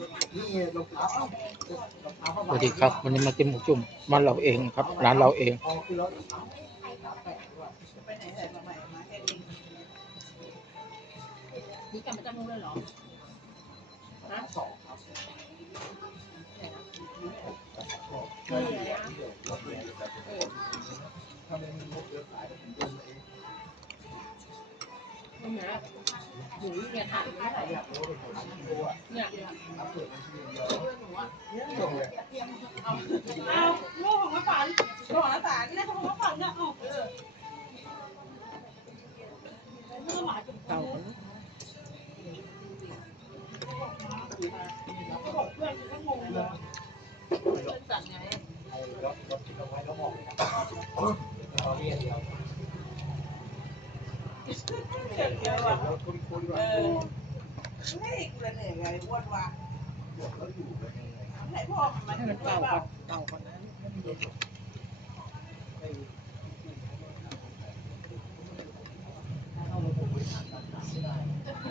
สวัสดีครับวันนี้มากินหมูจุ่มบ้าเราเองครับ ร้านเราเองนี่กลับมาจากโรงเรียเหรอสองครับ ที่อาไม่มีมุกเยอะขายผมเดินเองนี่นะหนูเนี่ยถ่ายไม่ถ่ายอยากรู้เป็นคนที่รู้อะเนี่ยอัปเดตในชีวิตเดียวหนูอะจบเอาลูกของน้าฝันลูกของน้าสารนี่ของน้าฝันเนี่ยอ้าเออเมื่อหลายปีเก่าบอกเพื่อนก็งงเลยเพื่อนสั่งไงไอ้รถรถที่เราไว้เราบอกเลยนะเราเรียนเดียว เก่งเยอะว่ะเราคุยคุยเอว่าอไม่กูเลยเหนื่อยไงอ้วนว่ะเดี๋ยวเราอยู่กันยังไงไหนพ่อมันมันเก่าเปล่าเก่ากว่านั้นเอาระบบบบริหารต่างๆไม่ได้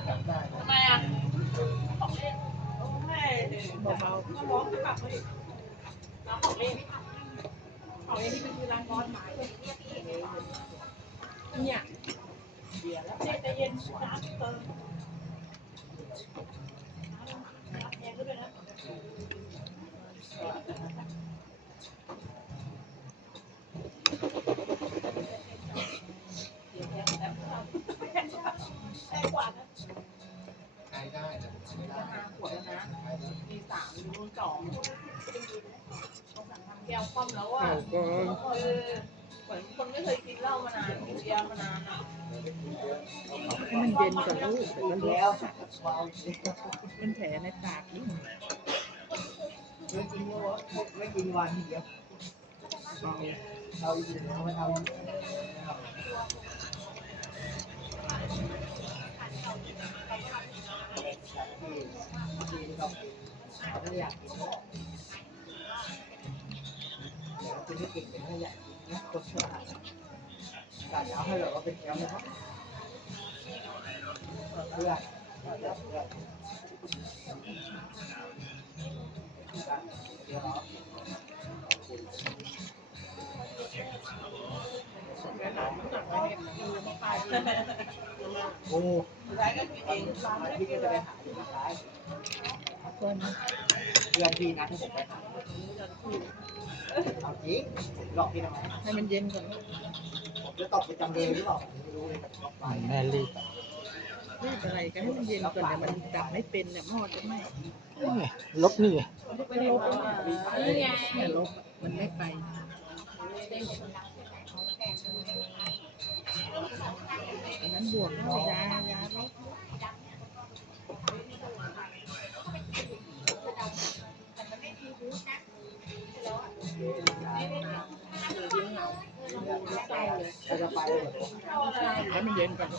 จำได้ทำไมอะของเล่นแม่เบาๆก็ร้องจะกลับมาอีก ให้มันเย็นก่อนลูกแต่มันแล้วมันแผลในปากนี่ไม่กินไม่กินวันเดียวเอาอีกแล้วเอาอีกไม่อยากกินแล้วเดี๋ยวคุณไม่กินเป็นไม่อยากกินนะคนฉลาดการเอาให้เราเป็นแชมป์นะครับเพื่อนเพื่อเดี๋ยวโอ้ร้านก็กินเองร้านไม่ได้พี่กิก็นจะเลไปหาที่ร้านคนเพื่อนพี่นะที่ผมไปหาเอาจริงหลอกพี่ทำไมให้มันเย็นก่อน ผมจะตอบประจำเลยหรือเปล่าไม่รู้เลยล็อกไปแม่รีบรีบอะไรกันให้มันเย็นก่อนเดี๋ยวมันดับไม่เป็นเนี่ยหม้อจะไหม้เอ้ยลบนี่ไม่ลบนี่ไงไม่ลบมันไม่ไปอันนั้นบวกเข้ายายาลบเราจะไป ให้มันเย็นก่อนก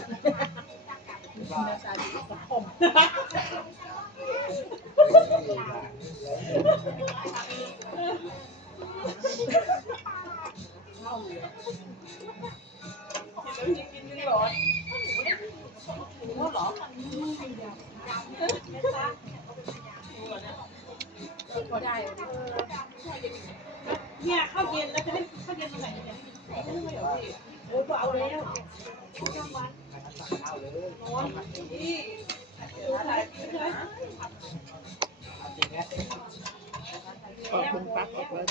ินกินไม่ร้อนรู้เนี่ยข้าวเย็นแล้วจะได้ข้าวเย็นตรงไหนเนี่ยไม่รู้เหรอพี่ โอ้ก็เอาแล้วเอาเลยร้อนนี่ดูถ่ายใช่ไหมเอาจริงนะออกเป็นปักออกเลย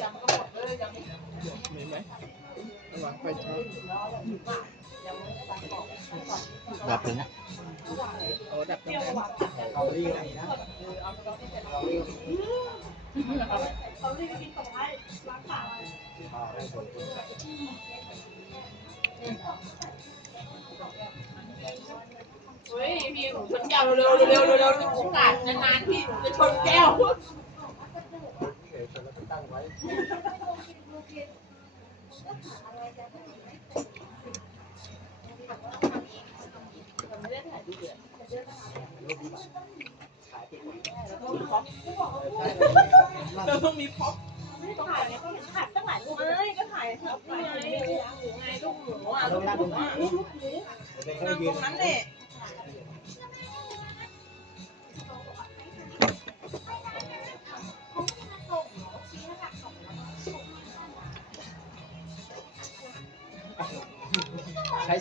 ยังก็หมดเลยยังเห็นไหมระวังไฟช็อตดับเลยนะโอ้ดับตรงนั้นเราเรียกอะไรนะ เราเรียกเขาเรียกกินของไม้ร้านขายให้คนคนเฮ้ยพี่หนูชนแก้วเร็วเร็วเร็วเร็วโอกาสนานๆพี่หนูจะชนแก้ว เคยคนเราไปตั้งไว้ไม่ได้ถ่ายดูเดือดรูปนี้ขายติดแล้วก็มีพ็อปใช่เราต้องมีพ็อปไม่ได้ถ่ายเนี่ยก็เห็นถ่ายตั้งหลายรูปเลยก็ถ่ายท็อปไงไงลูกหมูอะเราลูกไม่หได้มูดูอะนะลูกหมูเดี๋ยวนั่งเขายืตรนงนั้นแหล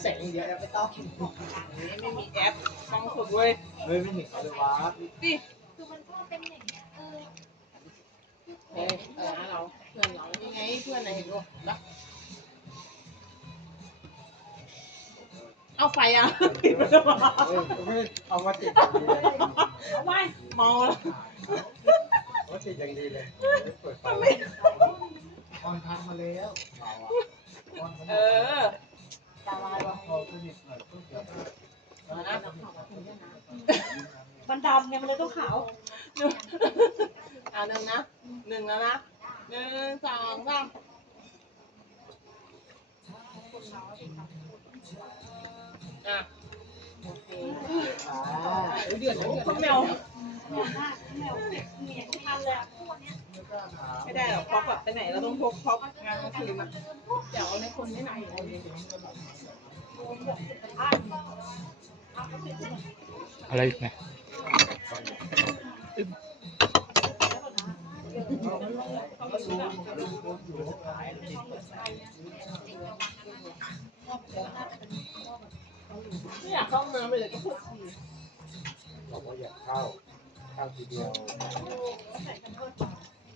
แสงเยอะแล้วไม่ต้องไม่มีแอปต้องสุดเว้ยเฮ้ยไม่เห็นเขาเลยวะดิคือมันก็เป็นอย่างเงี้ยเออเออเออเราเพื่อนเรายังไงเพื่อนไหนเห็นลูกนะเอาไฟอะเฮ้ยไม่เอามาติดอย่างดีเลยไม่เมาแล้วว่าติดอย่างดีเลยเปิดไฟออนทางมาแล้วเราอะอ มันดำไงมันเลยต้องขาวเอาหนึ่งนะหนึ่งแล้วนะหนึ่งสองสามอะโอเคอ่าเดือดแล้วเดือดแล้วแมวแมวหน้าแมวเหนียงทันเลยอะไม่กล้าถาม ไม่ได้หรอกพกแบบไปไหนเราต้องพกพกงานกลางคือะเดี๋ยวในคนไม่ไหนเลยอะไรอีกไหมไม่อยากเข้าน้ำเลยก็พูดทีบอกว่าอยากเข้า เข้าทีเดียว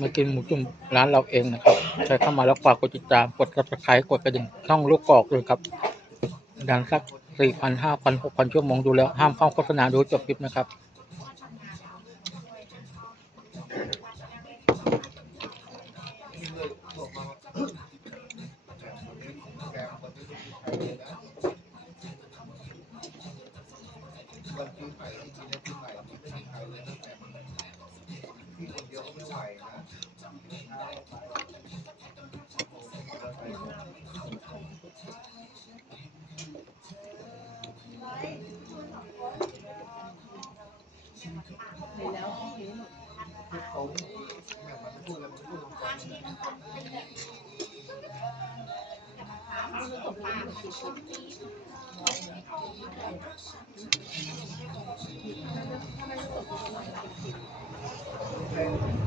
มากินหมูจุ่มร้านเราเองนะครับ ใครเข้ามาแล้วฝากกดติดตาม กดกระไครกดกระดิ่งช่องลูกกอกเลยครับดันสักสี่พันห้าพันหกพันชั่วโมงดูแล้ว ห้ามเข้าโฆษณาดูจบคลิปนะครับ เขาเนี่ยมันพูดอะไรมันพูดตรงๆ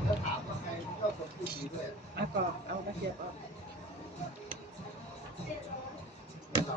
ถ้าถามว่าใครชอบคนพูดดีด้วย เอากรอบเอากระเทียมออก เรา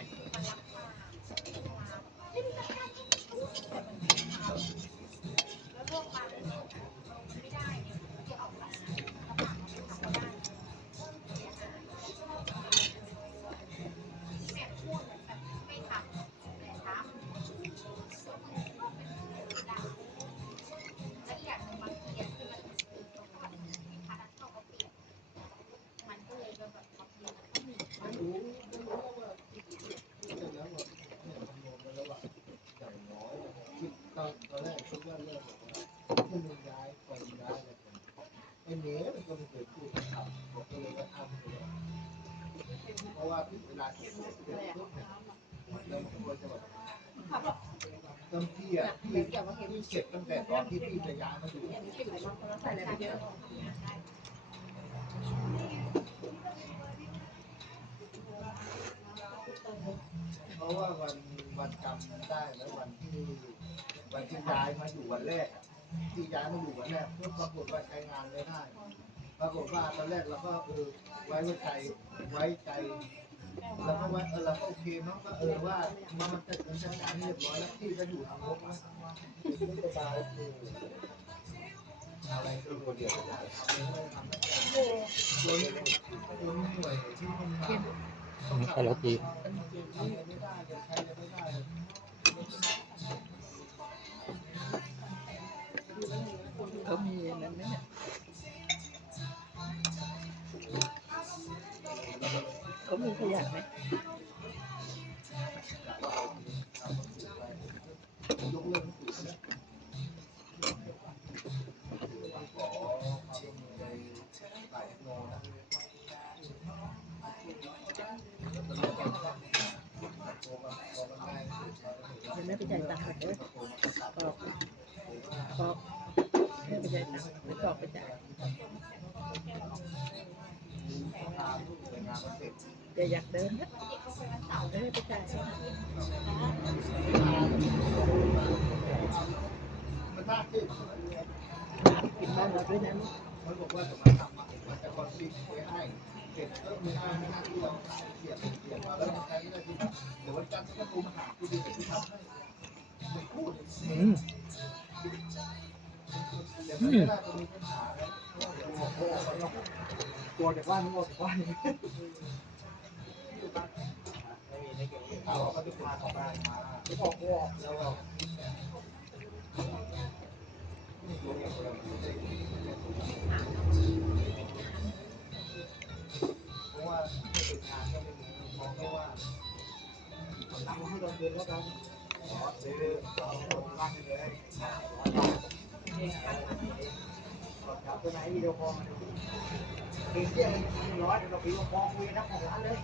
เติมที่อะพี่พี่เก็บตั้งแต่ตอนที่พี่จะย้ายมาอยู่ใส่อะไรไปเยอะเพราะว่าวันวันจำได้แล้ววันที่ วันที่ย้ายมาอยู่วันแรกอะที่ย้ายมาอยู่วันแรกเพื่อปรากฏว่าใช้งานไม่ได้ไปปรากฏว่าตอนแรกเราก็เออไว้ไว้ใจไว้ใจแล้วก็ไว้เออเราก็โอเคเนาะก็เออว่ามันมันจัดการจัดการให้เรียบร้อยแล้วที่ก็อยู่ทางลบนะไม่สบายคืออะไรคือตัวเดียวไม่ได้ทำไม่ได้ทำไม่ได้ตัวนี้ตัวนี้หน่วยที่มันมาต้องนี่ขับก็รถดีทำอะไรไม่ได้จะใช้อะไรไม่ได้เขา นไหมเนี่ยเขามีขยะไหมเลิกสูตรนะขอความร่วมมือในหลายโนนะเดี๋ยวแม่ไปจ่ายตังค์ก่อนเด้อปอกปอก แม่ไปจ่ตังค์ไปปอกไปจ่ายเดี๋ยวอยากเดินนะเด้อไปจ่ายมันน่าขึ้นกินบ้านเราด้วยนะลูกมันบอกว่าจะมาทำมาจะคอนฟิกไว้ให้เก็บเออไม่ได้ไม่ได้ที่เราขายเสียบเสียบมาแล้วใช้ได้ที่เดี๋ยววันจันทร์ก็โทรมาหาคุณดีที่ทำให้ไม่พูด อืมเดี๋ยวไม่ได้จะมีปัญหาแล้วเดี๋ยวบอกบ้านนี่อบ้านเอาเขาจะพาของบ้านมาที่บอกว่าแล้วเตัวไหนวิดีโอคอลมาดูเองเที่ยงร้อยเดี๋ยวเราวิดีโอคอลคุยกับเจ้าของร้านเลย